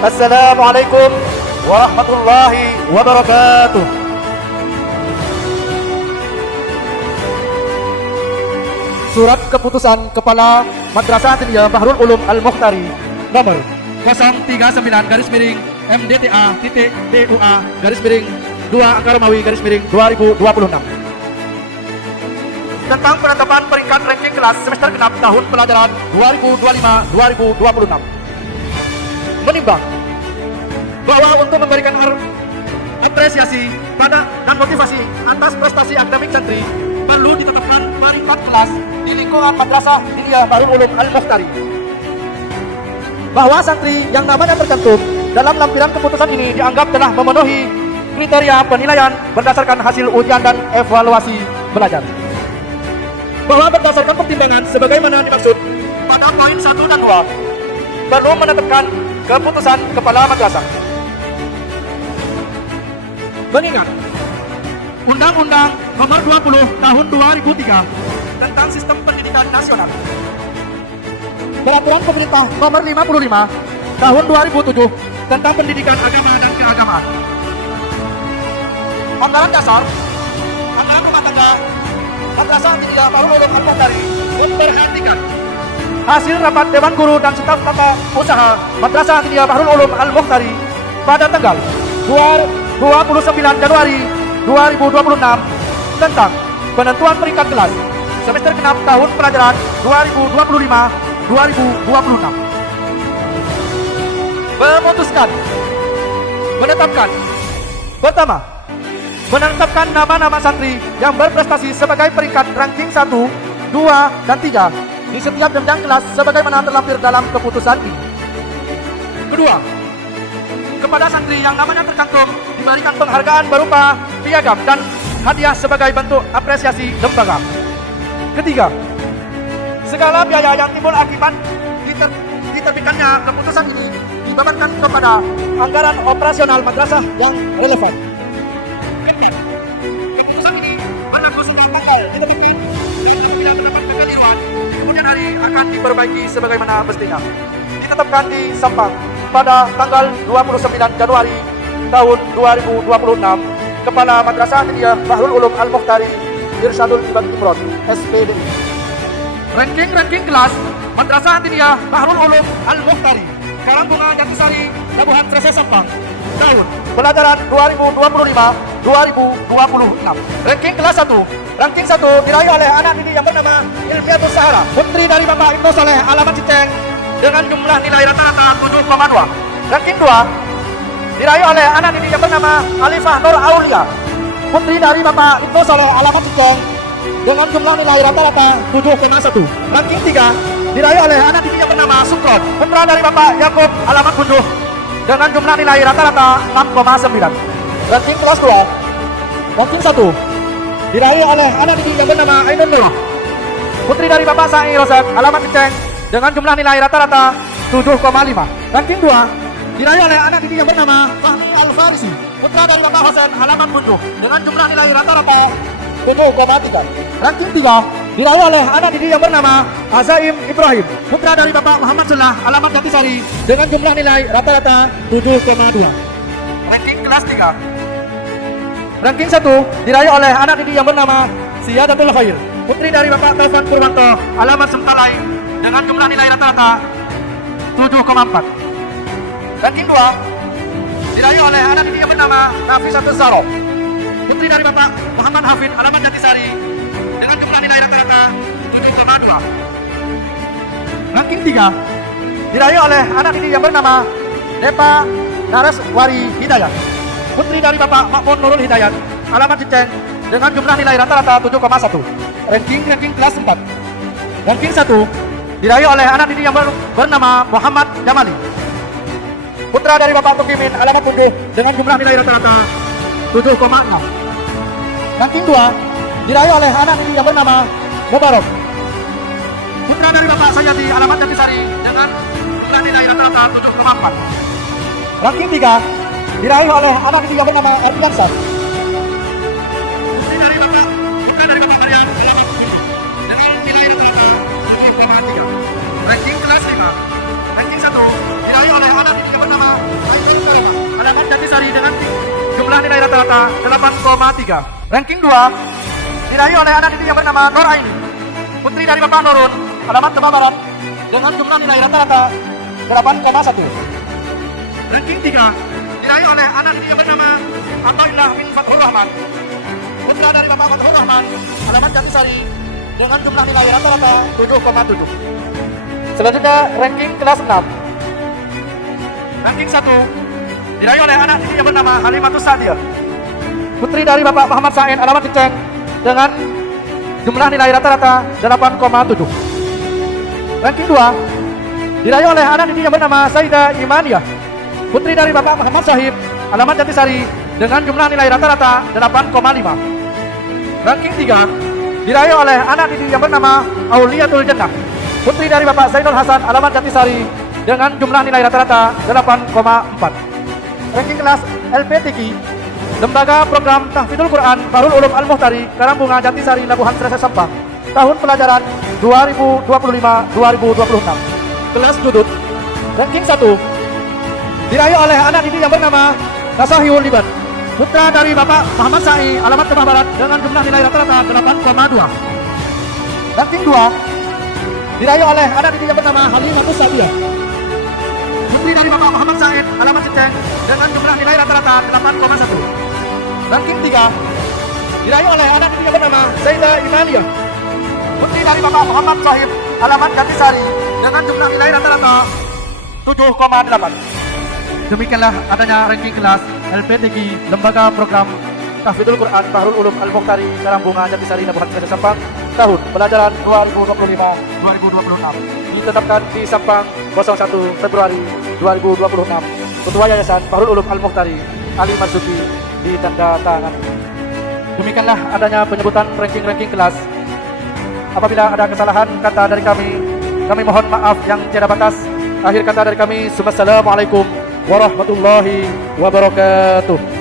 Assalamualaikum warahmatullahi wabarakatuh. Surat Keputusan Kepala Madrasah Atheniyah Bahrul Ulum Al-Mukhtari nomor 039-DUA-2 tentang penetapan peringkat ranking kelas semester genap tahun pelajaran 2025-2026. Menimbang bahwa untuk memberikan apresiasi pada dan motivasi atas prestasi akademik santri perlu ditetapkan peringkat kelas di lingkungan Madrasah Atheniyah Bahrul Ulum Al-Mukhtari. Bahwa santri yang namanya tercantum dalam lampiran keputusan ini dianggap telah memenuhi kriteria penilaian berdasarkan hasil ujian dan evaluasi belajar. Bahwa berdasarkan pertimbangan sebagaimana dimaksud pada poin 1 dan 2 perlu menetapkan keputusan kepala madrasah. Mengingat Undang-Undang Nomor 20 Tahun 2003 tentang Sistem Pendidikan Nasional, Peraturan Pemerintah Nomor 55 Tahun 2007 tentang Pendidikan Agama dan Keagamaan, Anggaran Dasar, Anggaran Rumah Tangga Madrasah Atheniyah Bahrul Ulum Al-Mukhtari memperhatikan hasil rapat Dewan Guru dan Staf Tata Usaha Madrasah Atheniyah Bahrul Ulum Al-Mukhtari pada tanggal 29 Januari 2026 tentang penentuan peringkat kelas semester genap tahun pelajaran 2025-2026. Memutuskan menetapkan pertama, menetapkan nama-nama santri yang berprestasi sebagai peringkat ranking 1, 2, dan 3 di setiap jenjang kelas sebagaimana terlampir dalam keputusan ini. Kedua, kepada santri yang namanya tercantum diberikan penghargaan berupa piagam dan hadiah sebagai bentuk apresiasi lembaga. Ketiga, segala biaya yang timbul akibat diterbitkannya keputusan ini dibebankan kepada anggaran operasional madrasah yang relevan. Keempat, keputusan ini berlaku sejak tanggal diterbitkan dan tidak mendapatkan keliruan di kemudian hari akan diperbaiki sebagaimana mestinya. Ditetapkan di Sampang pada tanggal 29 Januari tahun 2026, Kepala Madrasah Atheniyah Bahrul Ulum Al-Mukhtari Irsyadul Ibad Imron, SPDI. Ranking kelas Madrasah Atheniyah Bahrul Ulum Al-Mukhtari, Karangbunga Jatisari, Labuhan Trese Sampang, tahun pelajaran 2025-2026. Ranking kelas 1 diraih oleh anak didik yang bernama Ilmiatus Sahara, putri dari Bapak Ibnu Saleh, alamat Ciceng, dengan jumlah nilai rata-rata 7,2. Ranking 2 diraih oleh anak didik yang bernama Alifah Nur Aulia, putri dari Bapak Ibnu Saleh, alamat Ciceng, dengan jumlah nilai rata-rata 7,1. Ranking 3 diraih oleh anak didik yang bernama Sukron, putra dari Bapak Yakub, alamat Bunjuh, dengan jumlah nilai rata-rata 6,9. Ranking kelas 2, ranking 1 diraih oleh anak didik yang bernama Ainun Nurah, putri dari Bapak Sa'i Rosak, alamat Ciceng, dengan jumlah nilai rata-rata 7,5. Ranking 2 diraih oleh anak didik yang bernama Fahmi Al-Farisi, putra dari Bapak Hasan, alamat Bunjuh, dengan jumlah nilai rata-rata 7,3. Ranking 3 diraih oleh anak didik yang bernama Azaim Ibrahim, putra dari Bapak Muhammad Sulah, alamat Jatisari, dengan jumlah nilai rata-rata 7,2. Ranking kelas 3. Ranking 1 diraih oleh anak didik yang bernama Siyadatul Khair, putri dari Bapak Taufan Purwanto, alamat Semtalai, dengan jumlah nilai rata-rata 7,4. Ranking 2 diraih oleh anak didik yang bernama Nafisatul Zaro, putri dari Bapak Muhammad Hafid, alamat Jatisari, dengan jumlah nilai rata-rata 7,2. Ranking 3 diraih oleh anak didik yang bernama Depa Naraswari Hidayat, putri dari Bapak Makmun Nurul Hidayat, alamat Ciceng, dengan jumlah nilai rata-rata 7,1. Ranking kelas 4. Ranking 1 diraih oleh anak didik yang bernama Muhammad Jamali, putra dari Bapak Tukimin, alamat Bunjuh, dengan jumlah nilai rata-rata 7,6. Ranking 2 diraih oleh anak didik yang bernama Mubarak, putra dari Bapak Sayati, alamat Jatisari, dengan jumlah nilai rata-rata 7,4. Ranking 3 diraih oleh anak didik yang bernama Erdiansah, putri dari Bapak Maryam, dengan nilai rata-rata 7,3. Ranking kelas 5. Ranking 1 diraih oleh anak didik yang bernama jumlah nilai rata-rata 8,3. Ranking 2 diraih oleh anak didik yang bernama Nur Aini, putri dari Bapak Nurun, alamat Kemang Barat, dengan jumlah nilai rata-rata 8,1. Ranking 3 diraih oleh anak didik yang bernama Atoillah bin Fathur Rahman, putra dari Bapak Fathur Rahman, alamat Jatisari, dengan jumlah nilai rata-rata 7,7. Selanjutnya ranking kelas 6. Ranking 1 diraih oleh anak didik yang bernama Halimatus Sadia, putri dari Bapak Muhammad Sain, alamat Ciceng, dengan jumlah nilai rata-rata 8,7. Ranking 2 diraih oleh anak didik yang bernama Saida Imaniah, putri dari Bapak Muhammad Sahib, alamat Jatisari, dengan jumlah nilai rata-rata 8,5. Ranking 3 diraih oleh anak didik yang bernama Auliatul Jannah, putri dari Bapak Zainul Hasan, alamat Jatisari, dengan jumlah nilai rata-rata 8,4. Ranking kelas LPTQ Lembaga Program Tahfidzul Quran Bahrul Ulum Al-Muhtari, Karangbunga Jatisari, Labuhan Serese Sampang, tahun pelajaran 2025-2026. Kelas Judud. Ranking 1 diraih oleh anak didik yang bernama Nasahiul Liban, putra dari Bapak Muhammad Sa'i, alamat Kemang Barat, dengan jumlah nilai rata-rata 8,2. Ranking 2 diraih oleh anak didik yang bernama Halimatus Sadia, putri dari Bapak Muhammad Said, alamat Ciceng, dengan jumlah nilai rata-rata 8,1. Ranking 3 diraih oleh anak didik yang bernama Saida Imaniah, putri dari Bapak Muhammad Sahib, alamat Jatisari, dengan jumlah nilai rata-rata 7,8. Demikianlah adanya ranking kelas LPTQ Lembaga Program Tahfidzul Quran Bahrul Ulum Al-Muhtari, Karangbunga Jatisari, Labuhan Serese Sampang, tahun pelajaran 2025-2026, ditetapkan di Sampang 01 Februari 2026. Ketua Yayasan Bahrul Ulum Al-Muhtari Ali Marzuki ditanda tangan. Demikianlah adanya penyebutan ranking-ranking kelas. Apabila ada kesalahan kata dari kami mohon maaf yang tiada batas. Akhir kata dari kami, Assalamualaikum warahmatullahi wabarakatuh.